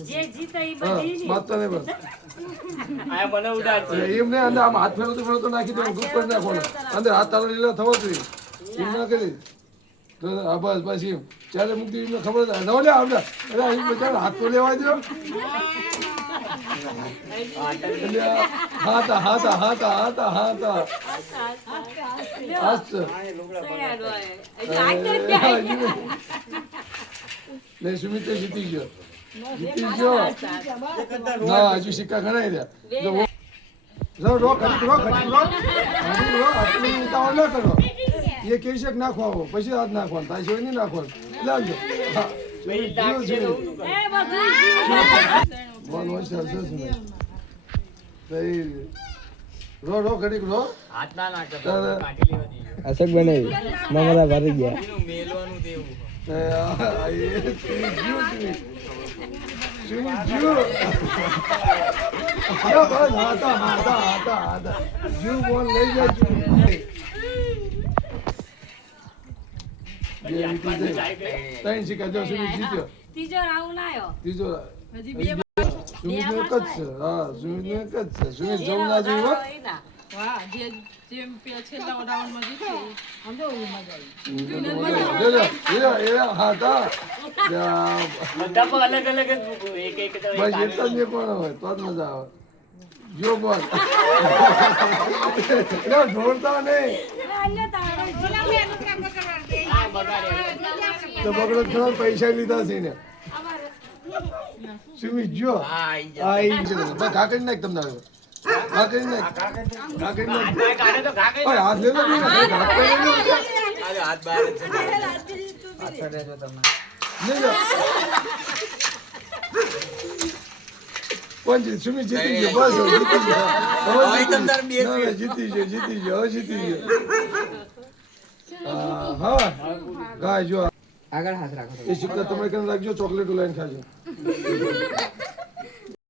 જે જીતે ઈ બધી ની વાત તો નહીં બસ આ મને ઉડાડ એમને અંદર આમ હાથ ફેરવતો નાખી દો ગ્રુપ કરી નાખવાનો અંદર હાથ તારો લીલો થવો જોઈએ એમ ના કરી તો હા બસ બસ એમ ચાલે મૂકી એમને ખબર ન લે આવડા અરે અહીં બચારા હાથ તો લેવા દો હાતા હાતા હાતા હાતા હાતા નહીં સુમિત જીતી ગયો ના હજુ સિક્કા ગણાય રહ્યા રો ખરી રો આટલું ઉતાવળ ના કરો એ કહી શક નાખો આવો પછી હાથ નાખવાનું તારી સિવાય નહીં નાખવાનું લાવજો રો ઘડીક રો હાથ ના નાખતો કાઢી લેવા દીધો અશોક બનાવી મામલા ભરી ગયા એનું મેલવાનું તેવું ત્રીજો રાઉન્ડ આયો સુમિત એક જ છે હા સુમિત એક જ છે સુમિત જવું ના જોઈએ વાહ જે જેમ પેલા છેલ્લા રાઉન્ડમાં જીતી સમજો મજા બધા પણ અલગ અલગ એક એક તો બસ એટલા જ કોણ હોય તો જ મજા આવે જો બોલ ઢોળતા નહીં તો બગડો ખરા પૈસા લીધા છે ને સુમિત જો ઘા કરી નાખ તમને ઘા કરી નાખ ઘા કરી નાખ કાઢે તો ઘા કરી હાથ લેલો હાથ બહાર જ છે કોણ છે સુમિત જીતી ગયો બસ જીતી ગયો જીતી ગયો જીતી ગયો હા ગાય જો આગળ હાથ રાખો એ સિક્કા તમે કરીને રાખજો ચોકલેટ લઈને ખાજો